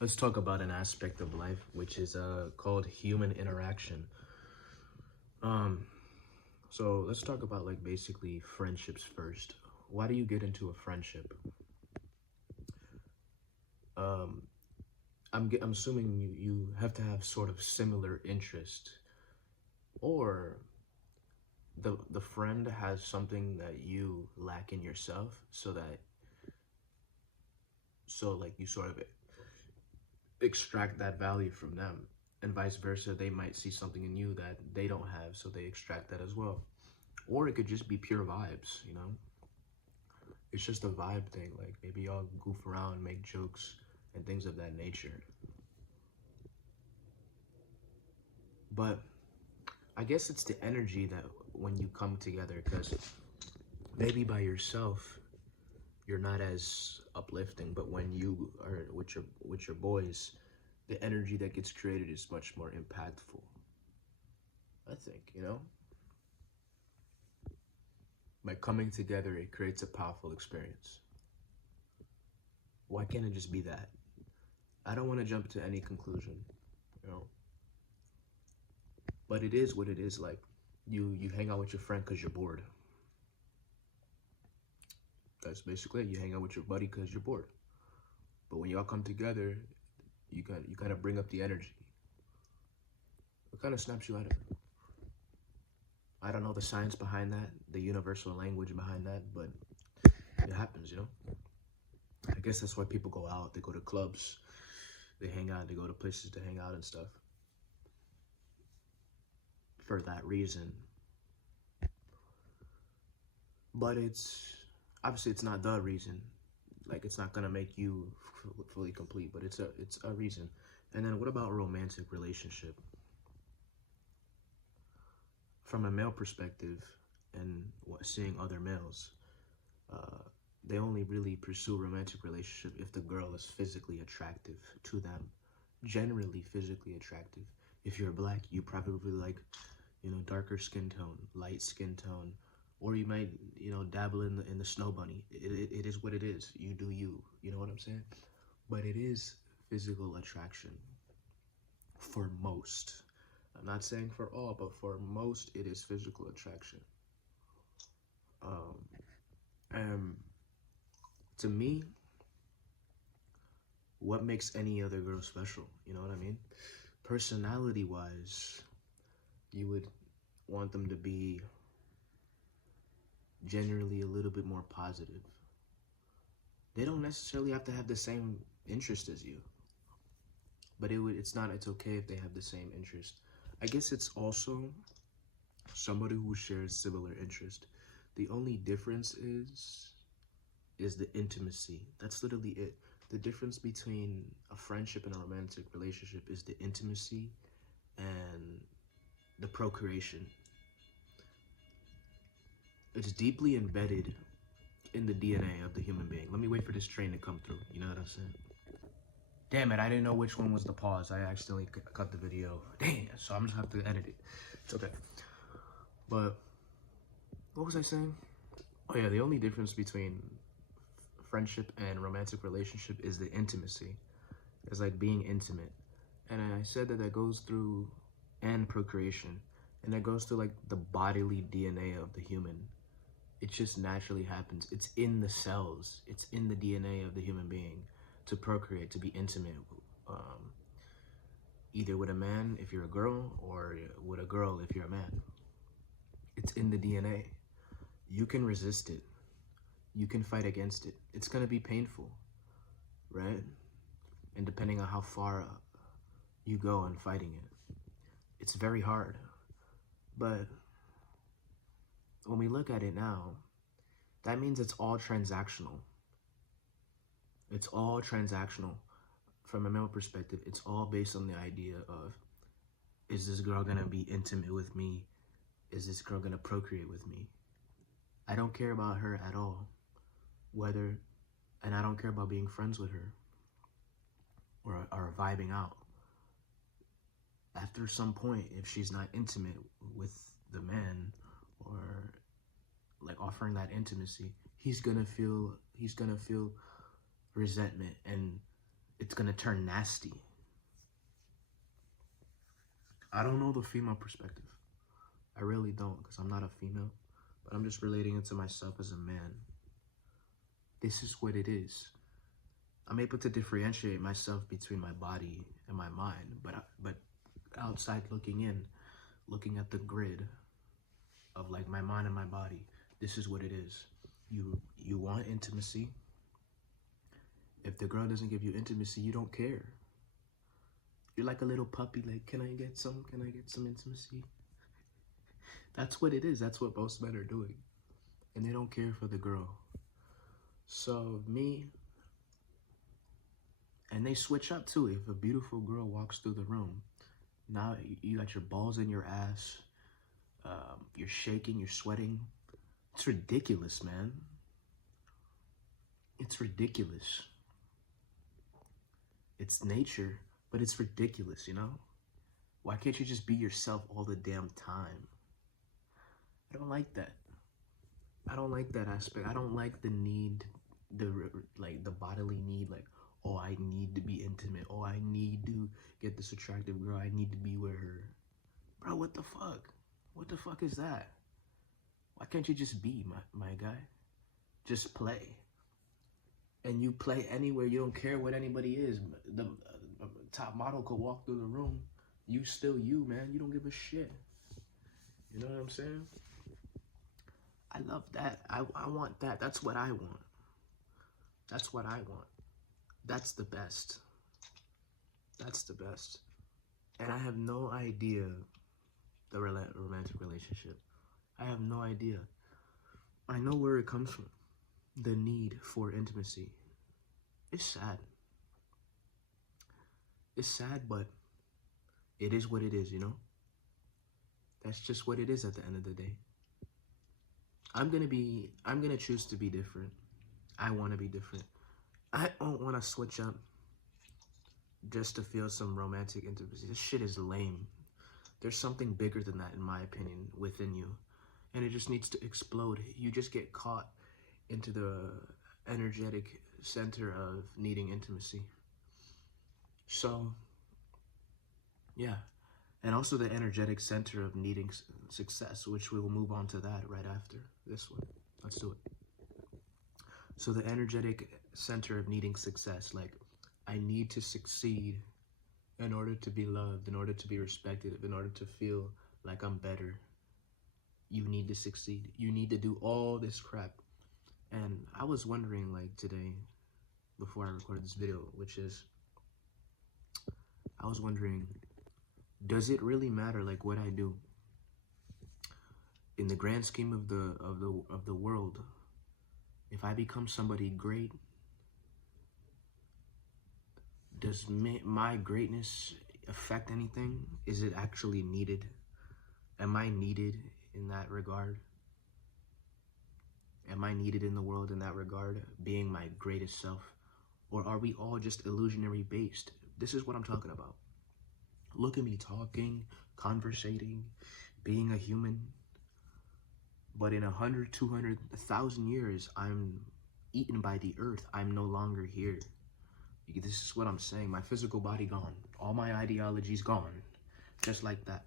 Let's talk about an aspect of life which is called human interaction. Um, so let's talk about like basically friendships first. Why do you get into a friendship? Um, I'm assuming you have to have sort of similar interest, or the friend has something that you lack in yourself, so like you sort of extract that value from them, and vice versa. They might see something in you that they don't have, so they extract that as well. Or it could just be pure vibes, you know? It's just a vibe thing. Like maybe y'all goof around, make jokes, and things of that nature. But I guess it's the energy that when you come together, because maybe by yourself you're not as uplifting, but when you are with your boys, the energy that gets created is much more impactful. I think, you know? By coming together, it creates a powerful experience. Why can't it just be that? I don't want to jump to any conclusion, you know? But it is what it is. Like, you hang out with your friend because you're bored. That's basically it. You hang out with your buddy because you're bored. But when y'all come together, you kind of bring up the energy. It kind of snaps you out of it. I don't know the science behind that, the universal language behind that, but it happens, you know? I guess that's why people go out. They go to clubs, they hang out, they go to places to hang out and stuff. For that reason. But it's obviously it's not the reason. Like it's not gonna make you fully complete, but it's a reason. And then what about a romantic relationship? From a male perspective, and seeing other males, uh, they only really pursue romantic relationship if the girl is physically attractive to them, generally physically attractive. If you're black, you probably like, you know, darker skin tone, light skin tone, or you might, you know, dabble in the snow bunny. It is what it is. You do you. You know what I'm saying? But it is physical attraction for most. I'm not saying for all, but for most, it is physical attraction. Um, and to me, what makes any other girl special? You know what I mean? Personality wise, you would want them to be generally a little bit more positive. They don't necessarily have to have the same interest as you, but it's okay if they have the same interest. I guess it's also somebody who shares similar interest. The only difference is the intimacy. That's literally it. The difference between a friendship and a romantic relationship is the intimacy and the procreation. It's deeply embedded in the DNA of the human being. Let me wait for this train to come through. You know what I'm saying? Damn it, I didn't know which one was the pause. I accidentally cut the video. Dang, so I'm just have to edit it. It's okay. But what was I saying? Oh yeah, the only difference between friendship and romantic relationship is the intimacy. It's like being intimate. And I said that goes through and procreation. And that goes through like the bodily DNA of the human. It just naturally happens. It's in the cells. It's in the DNA of the human being to procreate, to be intimate. Um, Either with a man if you're a girl, or with a girl if you're a man. It's in the DNA. You can resist it. You can fight against it. It's gonna be painful, right? And depending on how far you go in fighting it, it's very hard. But when we look at it now, that means it's all transactional. It's all transactional. From a male perspective, it's all based on the idea of, is this girl gonna be intimate with me? Is this girl gonna procreate with me? I don't care about her at all. And I don't care about being friends with her or vibing out. After some point, if she's not intimate with the man, or like offering that intimacy, he's gonna feel resentment, and it's gonna turn nasty. I don't know the female perspective. I really don't, because I'm not a female, but I'm just relating it to myself as a man. This is what it is. I'm able to differentiate myself between my body and my mind, but outside looking in, looking at the grid of like my mind and my body, this is what it is. You want intimacy. If the girl doesn't give you intimacy, you don't care. You're like a little puppy, like, can I get some intimacy? That's what it is. That's what most men are doing. And they don't care for the girl. So me, and they switch up too. If a beautiful girl walks through the room, now you got your balls in your ass, you're shaking, you're sweating. It's ridiculous, man. It's ridiculous. It's nature, but it's ridiculous, you know? Why can't you just be yourself all the damn time? I don't like that. I don't like that aspect. I don't like the need, the bodily need, like, oh, I need to be intimate. Oh, I need to get this attractive girl. I need to be with her. Bro, what the fuck? What the fuck is that? Why can't you just be, my guy? Just play. And you play anywhere. You don't care what anybody is. The top model could walk through the room. You still you, man. You don't give a shit. You know what I'm saying? I love that. I want that. That's what I want. That's what I want. That's the best. That's the best. And I have no idea the romantic relationship. I have no idea. I know where it comes from. The need for intimacy. It's sad. It's sad, but it is what it is, you know? That's just what it is at the end of the day. I'm gonna choose to be different. I wanna be different. I don't wanna switch up just to feel some romantic intimacy. This shit is lame. There's something bigger than that, in my opinion, within you. And it just needs to explode. You just get caught into the energetic center of needing intimacy. So, yeah. And also the energetic center of needing success, which we will move on to that right after this one. Let's do it. So the energetic center of needing success, like, I need to succeed in order to be loved, in order to be respected, in order to feel like I'm better. You need to succeed. You need to do all this crap. And I was wondering, like, today, before I recorded this video, which is, I was wondering, does it really matter, like, what I do? In the grand scheme of the world, if I become somebody great, does my greatness affect anything? Is it actually needed? Am I needed in that regard? Am I needed in the world in that regard, being my greatest self? Or are we all just illusionary based? This is what I'm talking about. Look at me talking, conversating, being a human. But in 100, 200, 1,000 years, I'm eaten by the earth. I'm no longer here. This is what I'm saying. My physical body gone. All my ideology's gone. Just like that.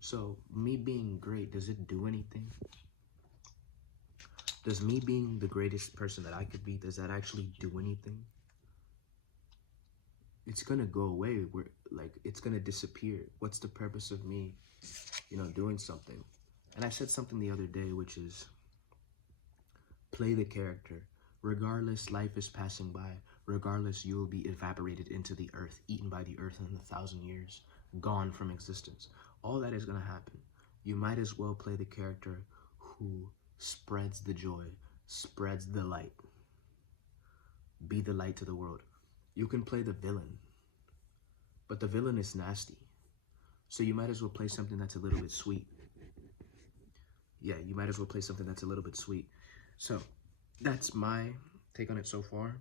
So me being great, does it do anything? Does me being the greatest person that I could be, does that actually do anything? It's gonna go away. It's gonna disappear. What's the purpose of me, doing something? And I said something the other day, which is, play the character. Regardless, life is passing by. Regardless, you will be evaporated into the earth, eaten by the earth in 1,000 years, gone from existence. All that is gonna happen. You might as well play the character who spreads the joy, spreads the light. Be the light to the world. You can play the villain, but the villain is nasty. So you might as well play something that's a little bit sweet. Yeah, you might as well play something that's a little bit sweet. So that's my take on it so far.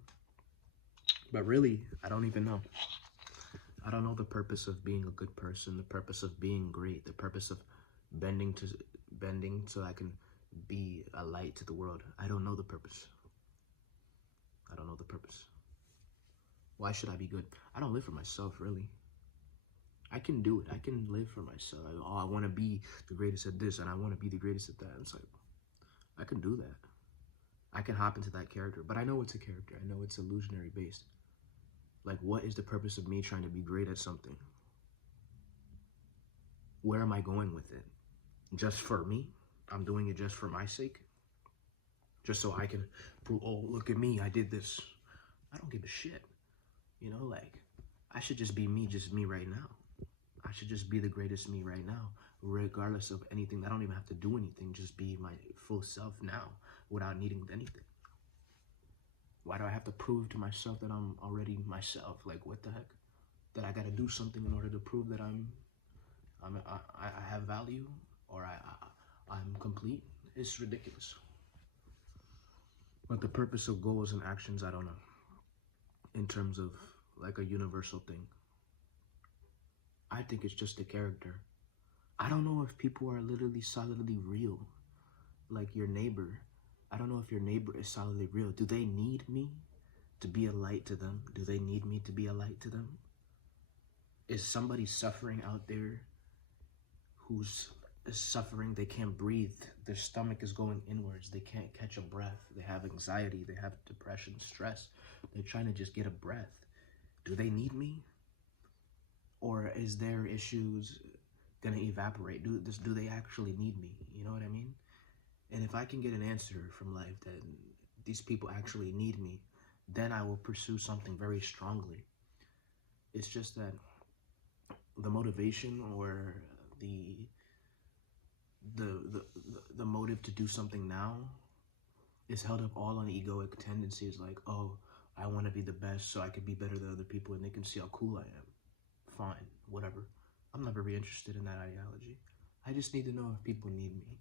But really, I don't even know. I don't know the purpose of being a good person, the purpose of being great, the purpose of bending so I can be a light to the world. I don't know the purpose. I don't know the purpose. Why should I be good? I don't live for myself, really. I can do it. I can live for myself. Like, oh, I want to be the greatest at this, and I want to be the greatest at that. It's like, I can do that. I can hop into that character, but I know it's a character. I know it's illusionary based. Like, what is the purpose of me trying to be great at something? Where am I going with it? Just for me? I'm doing it just for my sake? Just so I can prove, oh, look at me, I did this. I don't give a shit. You know, like, I should just be me right now. I should just be the greatest me right now, regardless of anything. I don't even have to do anything, just be my full self now without needing anything. Why do I have to prove to myself that I'm already myself? Like, what the heck? That I gotta do something in order to prove that I have value, or I'm complete? It's ridiculous. But the purpose of goals and actions, I don't know. In terms of like a universal thing, I think it's just a character. I don't know if people are literally solidly real. Like your neighbor. I don't know if your neighbor is solidly real. Do they need me to be a light to them? Do they need me to be a light to them? Is somebody suffering out there who's suffering? They can't breathe. Their stomach is going inwards. They can't catch a breath. They have anxiety. They have depression, stress. They're trying to just get a breath. Do they need me? Or is their issues gonna evaporate? Do they actually need me? You know what I mean? And if I can get an answer from life that these people actually need me, then I will pursue something very strongly. It's just that the motivation or the the motive to do something now is held up all on egoic tendencies. Like, oh, I want to be the best so I can be better than other people and they can see how cool I am. Fine, whatever. I'm not very interested in that ideology. I just need to know if people need me,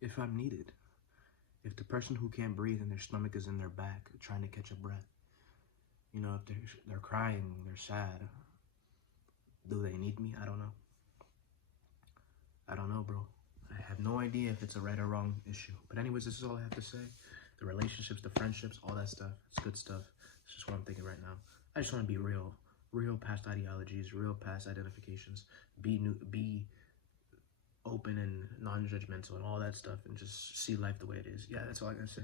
if I'm needed. If the person who can't breathe and their stomach is in their back trying to catch a breath, you know, if they're crying, they're sad, do they need me? I don't know. I don't know, bro. I have no idea if it's a right or wrong issue. But anyways, this is all I have to say. The relationships, the friendships, all that stuff. It's good stuff. It's just what I'm thinking right now. I just want to be real. Real past ideologies, real past identifications. Be open and non-judgmental and all that stuff, and just see life the way it is. Yeah, that's all I gotta say.